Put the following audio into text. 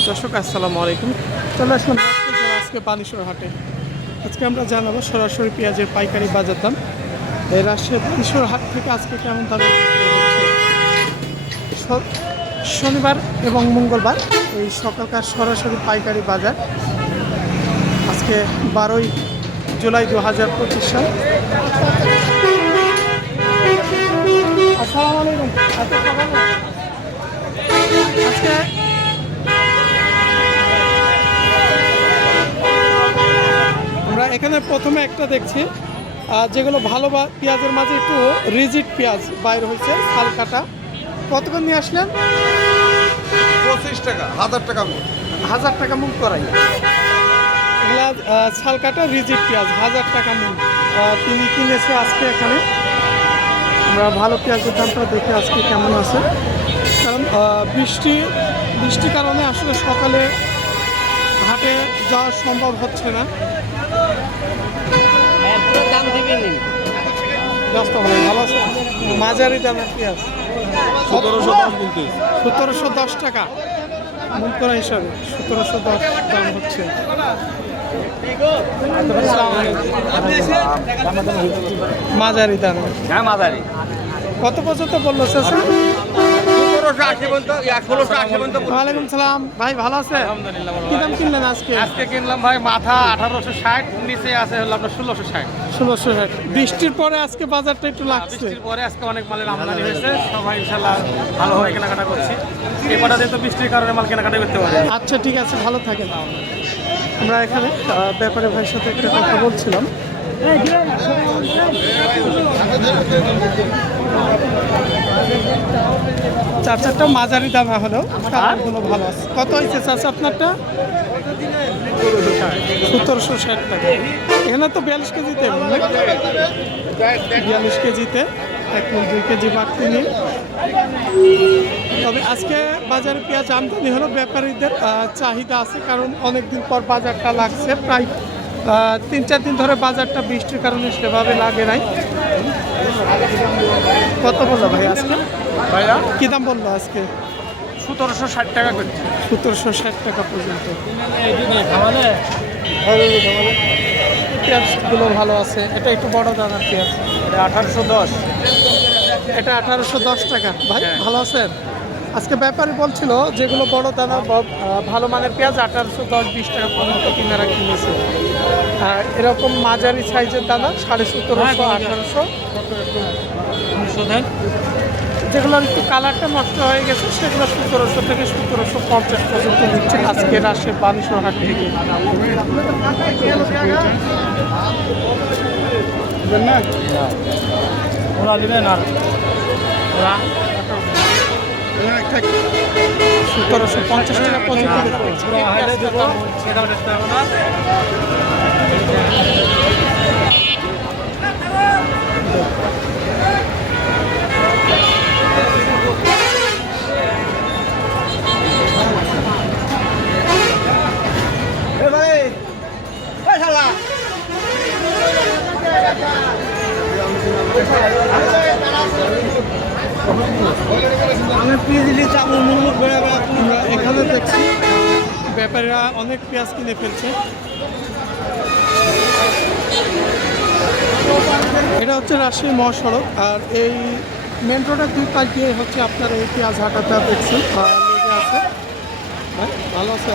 সুপ্রিয় দর্শক, আসসালামু আলাইকুম। চলে আসলাম আজকে বানেশ্বর হাটে। আজকে আমরা জানাবো সরাসরি পেঁয়াজের পাইকারি বাজার দাম। এই রাজশাহী বানেশ্বর হাট থেকে আজকে কেমন দামে শনিবার এবং মঙ্গলবার এই সকালকার সরাসরি পাইকারি বাজার। আজকে 12ই জুলাই 2025 সাল। আসসালামু আলাইকুম। আজকে আমরা এখানে প্রথমে একটা দেখছি যেগুলো ভালো পেঁয়াজের মাঝে একটু রিজিড পেঁয়াজ বাইর হয়েছে, ছাল কাটা। কত করে নিয়ে আসলেন? 25 টাকা, 1000 টাকা মুখ। 1000 টাকা মুখ করাই। এগুলা ছাল কাটা রিজিড পেঁয়াজ 1000 টাকা মুখ তিনি কিনেছে আজকে এখানে। আমরা ভালো পেঁয়াজের দামটা দেখে আজকে কেমন আছে, কারণ বৃষ্টির কারণে আসলে সকালে হাটে যাওয়া সম্ভব হচ্ছে না। ভালো আছে, মাঝারি দামের পেঁয়াজ 1710 টাকা মুখ করা হিসাবে 1710 দাম হচ্ছে। মাঝারি দাম, হ্যাঁ মাঝারি। কত পর্যন্ত বললো স্যার? ওয়ালাইকুম সালাম ভাই, ভালো আছে? কি দাম কিনলেন আজকে? আজকে কিনলাম ভাই মাথা 1860, নিচে আছে হলো আপনার 1660। 1660। বৃষ্টির পরে আজকে বাজারটা একটু লাগছে। বৃষ্টির পরে আজকে অনেক মালের আমদানি হয়েছে, সবাই ইনশাল্লাহ ভালোভাবে কেনাকাটা করছি। এই কটা দিন তো বৃষ্টির কারণে মাল কেনাকাটা করতে পারি। আচ্ছা ঠিক আছে, ভালো থাকেন। আমরা এখানে ব্যাপারে ভাইয়ের সাথে একটা কথা বলছিলাম। চারটা মাঝারি দামে হলেও কালারগুলো ভালো আছে। কত হয়েছে চাচা আপনারটা? 1760 টাকা। এখানে তো 42 কেজিতে, 42 কেজিতে 1 মণ 2 কেজি বাড়তি নিন। তবে আজকে বাজারে পেঁয়াজ আমদানি হলো, ব্যাপারীদের চাহিদা আছে, কারণ অনেক দিন পর বাজারটা লাগছে। প্রায় 3-4 দিন ধরে বাজারটা বৃষ্টির কারণে সেভাবে লাগে নাই। কত বললো ভাই আজকে? ভাইয়া কী দাম বললো আজকে? 1760 টাকা করছে। 1760 টাকা পর্যন্ত। পেঁয়াজগুলো ভালো আছে। এটা একটু বড় দানার পেঁয়াজ, এটা 1810। এটা 1810 টাকা। ভাই ভালো আছেন? আজকে ব্যাপারী বলছিল যেগুলো বড় দানা ভালো মানের পেঁয়াজ 1810-20 টাকা পর্যন্ত কিনারা কিনেছে। এরকম মাঝারি সাইজের দানা 1750-1800। যেগুলো একটু কালারটা নষ্ট হয়ে গেছে সেগুলো 1700 থেকে 1750 পর্যন্ত দিচ্ছে আজকে রাজশাহী বানেশ্বর হাট থেকে। ওরা নেবেন আর ওরা 1750 টাকা পর্যন্ত এখানে দেখছি ব্যাপারীরা অনেক পেঁয়াজ কিনে ফেলছে। এটা হচ্ছে রাজশাহী মহাসড়ক, আর এই মেন রোডের 2 পাশ দিয়ে হচ্ছে আপনার এই পেঁয়াজ হাটাটা দেখছি লেগে আছে। ভালো আছে।